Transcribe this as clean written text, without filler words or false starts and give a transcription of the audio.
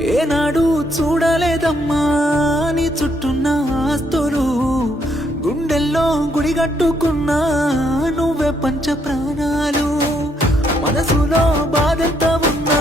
ఏనాడు చూడలేదమ్మా నీ చుట్టున్న ఆస్తులు, గుండెల్లో గుడిగట్టుకున్నా నువ్వే పంచ ప్రాణాలు. మనసులో బాధంతా ఉన్నా